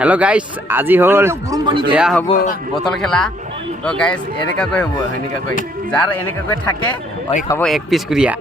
Hello' গাইছ আজি হ'ল এয়া হ'ব বটল খেলা। তো গাইছ এনেকুৱাকৈ হ'ব এনেকুৱাকৈ যাৰ এনেকুৱাকৈ থাকে অই খাব এক পিচ কুৰিয়া।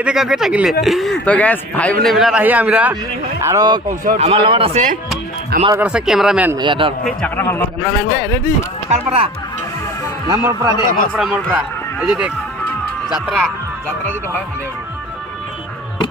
এনেকুৱাকৈ থাকিলে। তো গাইছ ভাই ভনী বিলাক আহি আমিৰা আৰু আমাৰ লগত আছে আমাৰ লগত আছে কেমেৰামেন। ইয়াতৰ কেমেৰামেন দে ৰেডি কাৰ পৰা? না মোৰ পৰা দে মোৰ পৰা মোৰ পৰা। এই যে দেখ যাত্ৰা যাত্ৰা যদি হয় ভালে হ'ব।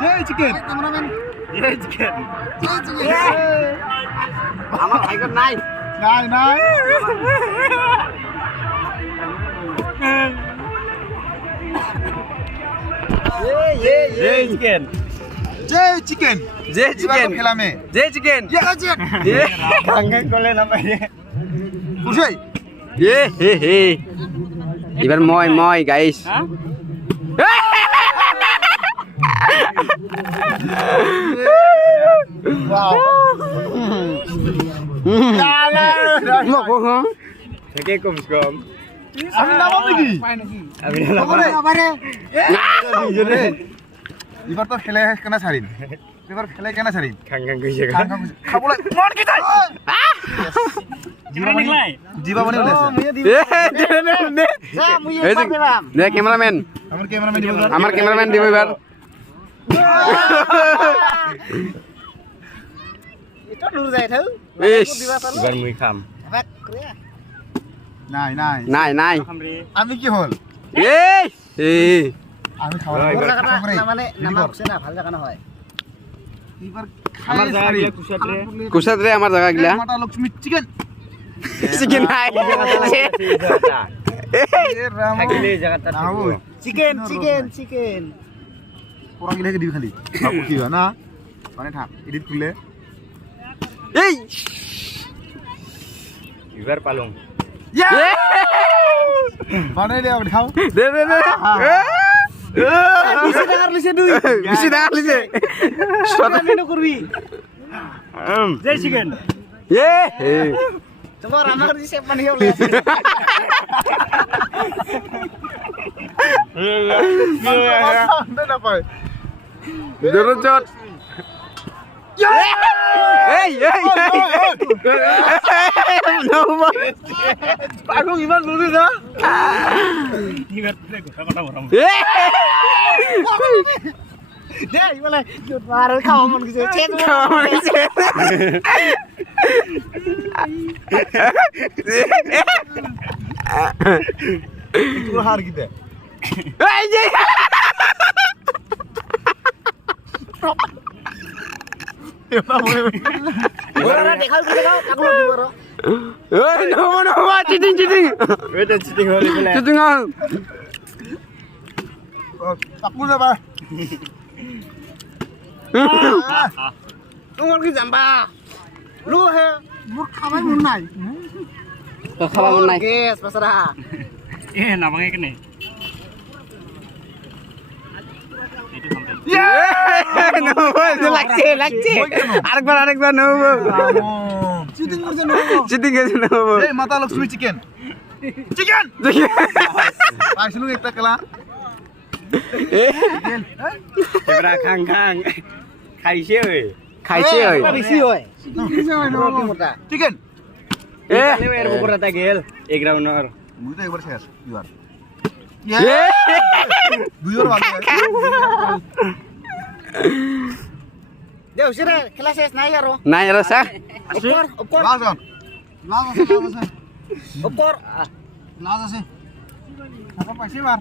জয় চিকেন Kameramen. আমার ভাইগর নাই নাই নাই জয় চিকেন যে চিকেন খেলামে। যে চিকেন বুঝাই এ হে হে এবার মই মই গাইস আমি নামাম নাকি Apa deh? এবার তো ফেলে কেন ছাড়িম এবার ফেলে কেন মন দিব আমার ক্যামেরাম্যান দিব এবার আমি কি হল আমি খাওয়া হয়। আমার জায়গা কুসাদ রে আমার জায়গা গিলা লক্ষ্মী চিকেন চিকেন নাই থাকিলে জায়গাটা Chicken, chicken, chicken. পুরা গিলে দিবি খালি কি হয় না মানে থাক এডিট করলে এই বানাই দে খাও দে দে দে dengar lu sih dulu. বেশি দেখা লিছে Soalnya minum kurbi. Jai chicken. এ হে di siapa nih oleh. না পায় দরজত এই এই নৌবা পাগল ইমান দূরে না Deh, gimana? Rok. Ya tamu. Ora ora dek kau kudu kau aku lu diworo. Eh, no no citing citing. kita citing hari ini. Citing al. Aku udah bah. Tunggu lagi sampah. Lu he, mur kawan munai. Kawan munai. Kes, pasrah. Eh, nampaknya kene. লাগছে লাগছে আরেকবার আরেকবার নৌবা cheating করছে cheating গেছে নৌবা এই মাতা Lakshmi chicken chicken পাইছিলো একটা খেলা খাইছে ওই. Isi muda. চিকেন এ তো দে খেলা চেচ নাই আৰু নাই আৰু চা ওপৰ ওপৰ লাজ আছে লাজ আছে লাজ আছে ওপৰ লাজ আছে আকৌ পাইছে মাৰ